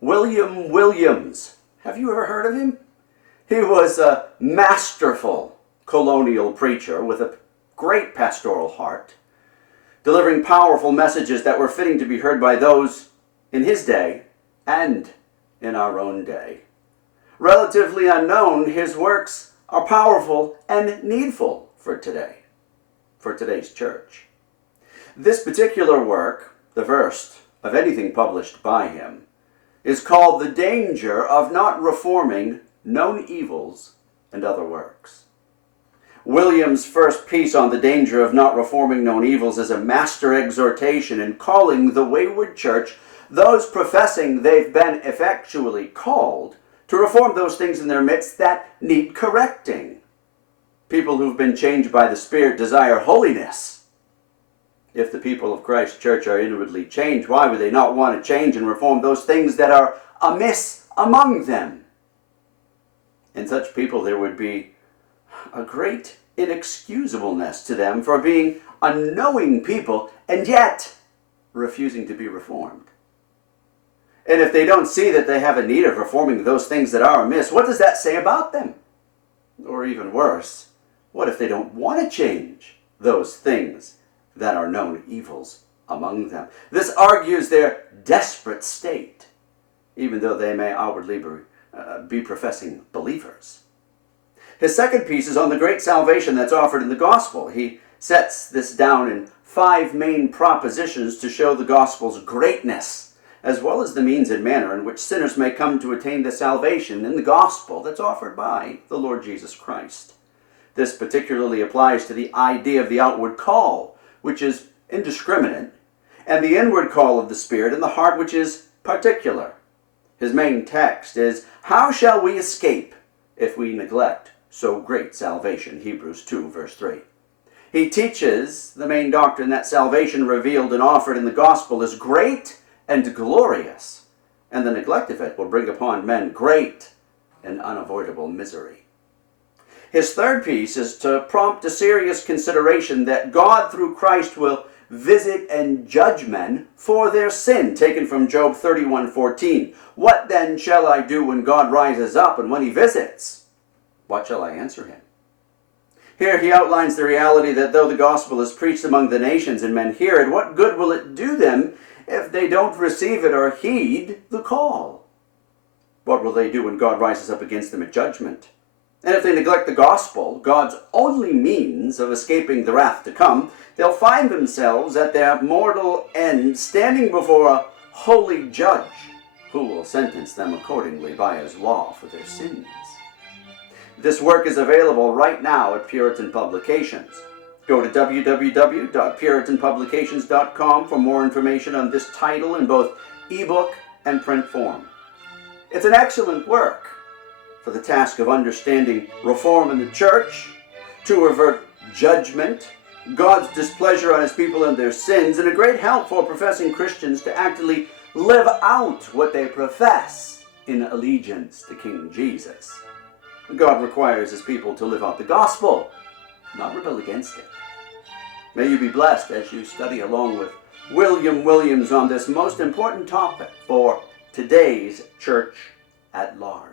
William Williams. Have you ever heard of him? He was a masterful colonial preacher with a great pastoral heart, delivering powerful messages that were fitting to be heard by those in his day and in our own day. Relatively unknown, his works are powerful and needful for today, for today's church. This particular work, the first of anything published by him, is called The Danger of Not Reforming Known Evils and Other Works. William's first piece on the danger of not reforming known evils is a master-exhortation in calling the wayward church, those professing they've been effectually called, to reform those things in their midst that need correcting. People who've been changed by the Spirit desire holiness. If the people of Christ's church are inwardly changed, why would they not want to change and reform those things that are amiss among them? In such people there would be a great inexcusableness to them for being unknowing people and yet refusing to be reformed. And if they don't see that they have a need of reforming those things that are amiss, what does that say about them? Or even worse, what if they don't want to change those things that are known evils among them? This argues their desperate state, even though they may outwardly be professing believers. His second piece is on the great salvation that's offered in the gospel. He sets this down in 5 main propositions to show the gospel's greatness, as well as the means and manner in which sinners may come to attain the salvation in the gospel that's offered by the Lord Jesus Christ. This particularly applies to the idea of the outward call, which is indiscriminate, and the inward call of the Spirit in the heart, which is particular. His main text is, "How shall we escape if we neglect so great salvation?" Hebrews 2, verse 3. He teaches the main doctrine that salvation revealed and offered in the gospel is great and glorious, and the neglect of it will bring upon men great and unavoidable misery. His third piece is to prompt a serious consideration that God through Christ will visit and judge men for their sin, taken from Job 31:14. "What then shall I do when God rises up and when he visits? What shall I answer him?" Here he outlines the reality that though the gospel is preached among the nations and men hear it, what good will it do them if they don't receive it or heed the call? What will they do when God rises up against them at judgment? And if they neglect the gospel, God's only means of escaping the wrath to come, they'll find themselves at their mortal end standing before a holy judge who will sentence them accordingly by his law for their sins. This work is available right now at Puritan Publications. Go to www.puritanpublications.com for more information on this title in both ebook and print form. It's an excellent work for the task of understanding reform in the church, to avert judgment, God's displeasure on his people and their sins, and a great help for professing Christians to actually live out what they profess in allegiance to King Jesus. God requires his people to live out the gospel, not rebel against it. May you be blessed as you study along with William Williams on this most important topic for today's church at large.